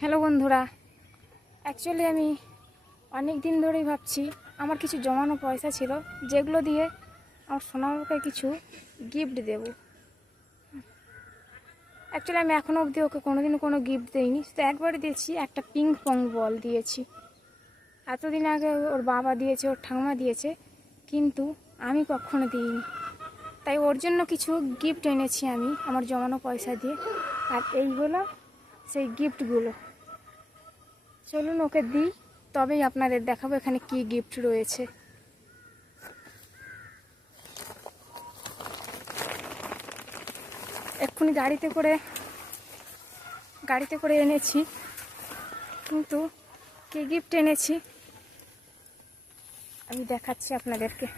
Hello বন্ধুরা, actually আমি অনেক দিন ধরেই ভাবছি আমার কিছু জমানো পয়সা ছিল যেগুলো দিয়ে আমার সোনাবাবুকে কিছু গিফট দেব। অ্যাকচুয়ালি আমি এখনও অবধি ওকে কোনোদিনও কোনো গিফট দিইনি, তো একবারই দিয়েছি, একটা পিং পং বল দিয়েছি। এতদিন আগে ওর বাবা দিয়েছে, ওর ঠাকুমা দিয়েছে, কিন্তু আমি কখনো দিইনি। তাই ওর জন্য কিছু গিফট এনেছি আমি আমার জমানো পয়সা দিয়ে, আর এইগুলো সেই গিফটগুলো। চলুন ওকে দিই, তবেই আপনাদের দেখাবো এখানে কি গিফট রয়েছে। এক্ষুনি গাড়িতে করে এনেছি, কিন্তু কি গিফট এনেছি আমি দেখাচ্ছি আপনাদেরকে।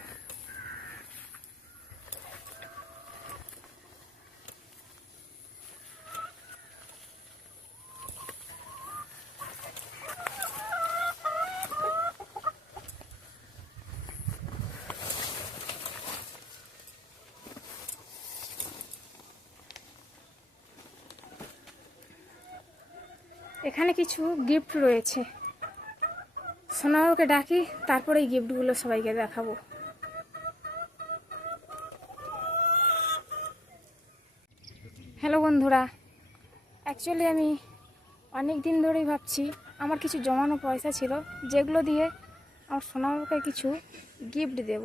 এখানে কিছু গিফট রয়েছে, সোনাবাবুকে ডাকি, তারপরে এই গিফটগুলো সবাইকে দেখাবো। হ্যালো বন্ধুরা, অ্যাকচুয়ালি আমি অনেক দিন ধরেই ভাবছি আমার কিছু জমানো পয়সা ছিল যেগুলো দিয়ে আমার সোনাবাবুকে কিছু গিফট দেব।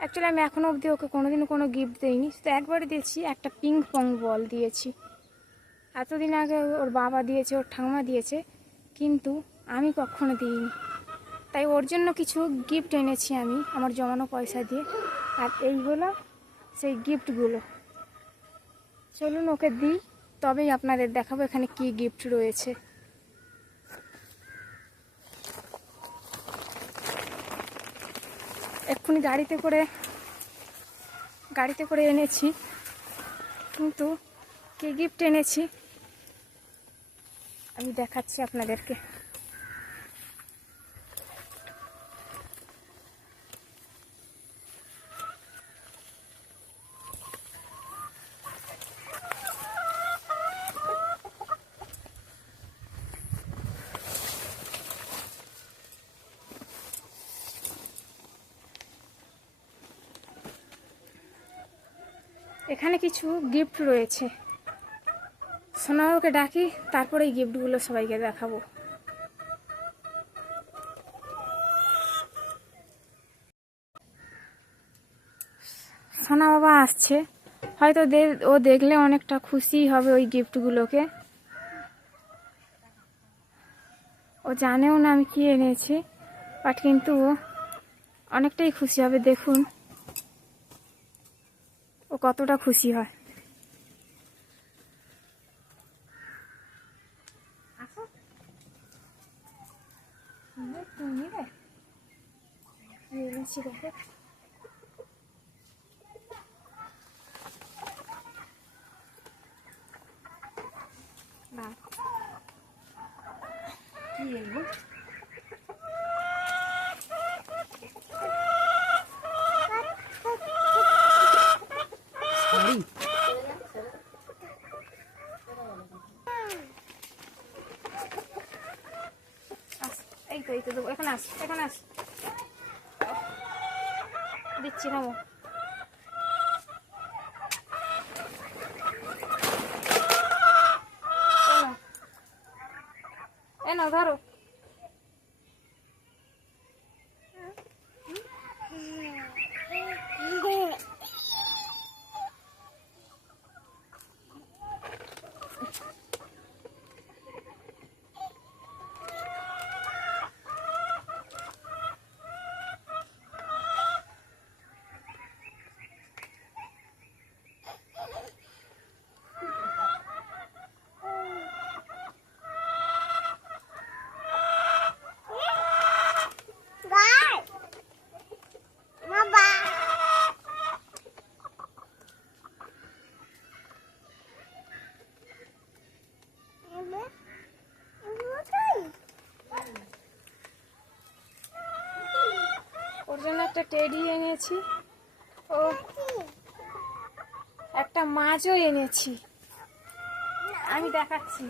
অ্যাকচুয়ালি আমি এখনও অবধি ওকে কোনোদিনও কোনো গিফট দিইনি, তো একবারই দিয়েছি, একটা পিং পং বল দিয়েছি। এতদিন আগে ওর বাবা দিয়েছে, ওর ঠাকুমা দিয়েছে, কিন্তু আমি কখনো দিইনি। তাই ওর জন্য কিছু গিফট এনেছি আমি আমার জমানো পয়সা দিয়ে, আর এইগুলো সেই গিফটগুলো। চলুন ওকে দিই, তবেই আপনাদের দেখাবো এখানে কি গিফট রয়েছে। এক্ষুনি গাড়িতে করে এনেছি, কিন্তু কি গিফট এনেছি আমি দেখাচ্ছি আপনাদেরকে। এখানে কিছু গিফট রয়েছে, সোনাবাবুকে ডাকি, তারপরে এই গিফটগুলো সবাইকে দেখাবো। সোনা বাবা আসছে, হয়তো ও দেখলে অনেকটা খুশি হবে ওই গিফটগুলোকে। ও জানেও না আমি কি এনেছি, বাট কিন্তু ও অনেকটাই খুশি হবে। দেখুন ও কতটা খুশি হয়। এনেছি দেখো, না কি এলো, এই তো দেবো, এখানে আস দিচ্ছি না। না ধরো, ওর জন্য একটা টেডি এনেছি, ও একটা মাছও এনেছি। আমি দেখাচ্ছি।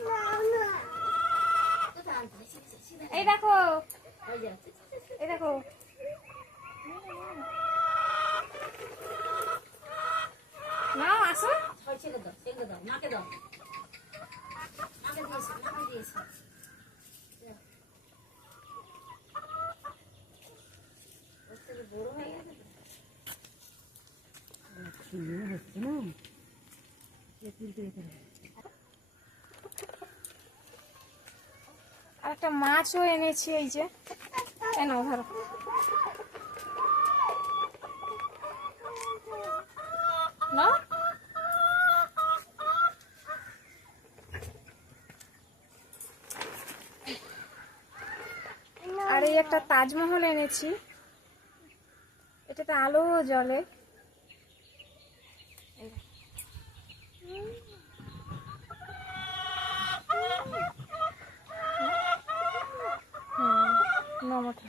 এই দেখো, এই দেখো, না আসো। আর একটা মাছও এনেছি, এই যে কেন ধরো। না আর এই একটা তাজমহল এনেছি, এটাতে আলো জ্বলে। নমতা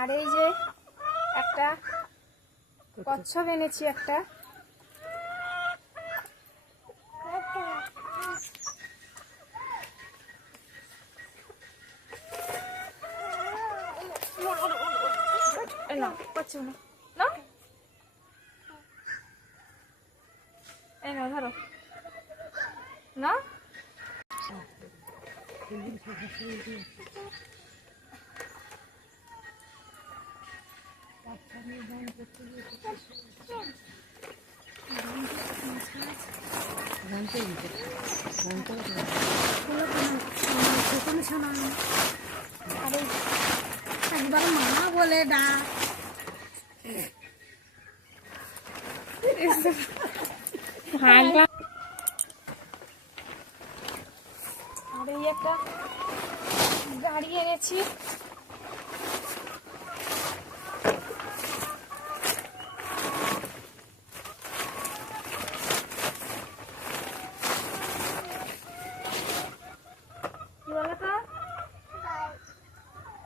আর এই যে একটা কচ্ছপ এনেছি একটা। না কচ্ছপ না, না এই না ধরো না। একবার মা বলে ডাক। আর এই একটা গাড়ি এনেছি, কি বলো তো?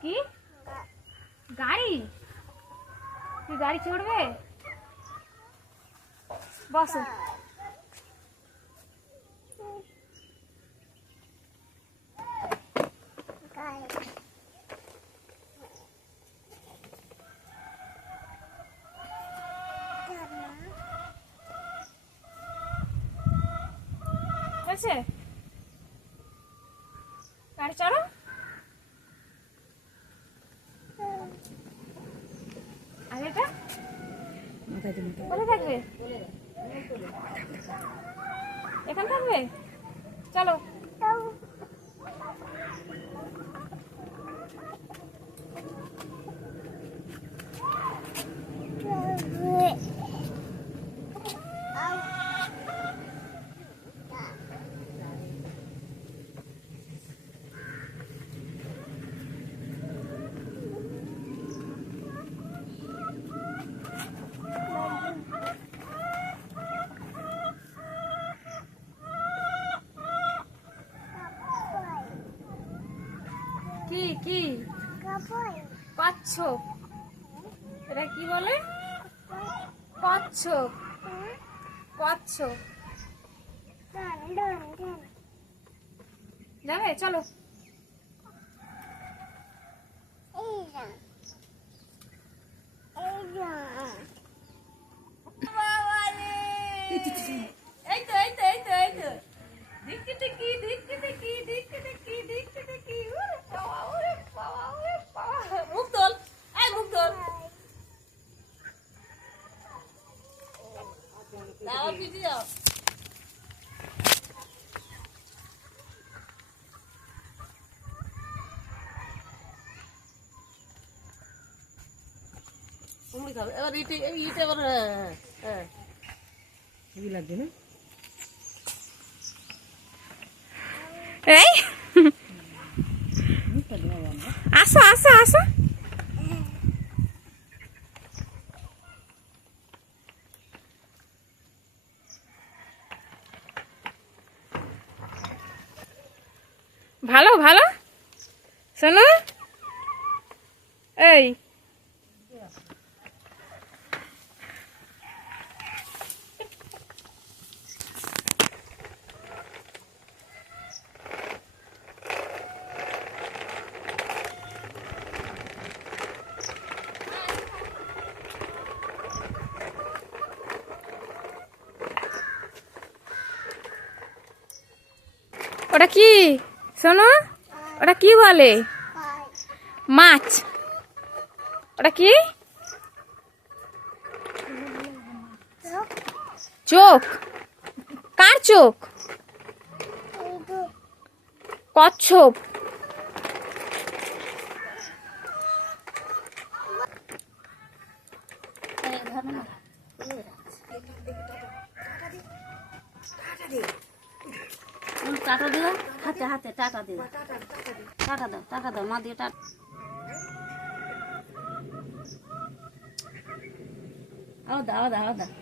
কি গাড়ি? তুই গাড়ি চড়বে? বসো। হয়েছে? গাড়ি চড়ো। আর এটা কোথায় থাকবে? এখানে থাকবে? চলো। কি কি কচ্ছপ? এটা কি বলে? কচ্ছপ, কচ্ছপ। যাবে? চলো। এই তো এই তো এই তো এই তো দিকি টিকি দিকি টিকি দিকি টিকি দিকি টিকি। ওরে বাবা, ওরে বাবা, ওরে বাবা। মুখ তোল, এই মুখ তোল। দাও পিটি দাও। কুমড়ি খাবে এবার। ইটে ইটে এবার। হ্যাঁ হ্যাঁ হেভি লাগবে না? এই আসো আসো আসো। ভালো ভালো শোনো, এই ওটা কি শোনো, ওটা কি বলে? মাছ। ওটা কি? চোখ। কার চোখ? কচ্ছপ। টাটা দিও, হাতে হাতে টাটা দিও, টাটা দাও মা দিয়ে টাটা। দাও দাও দাও দাও।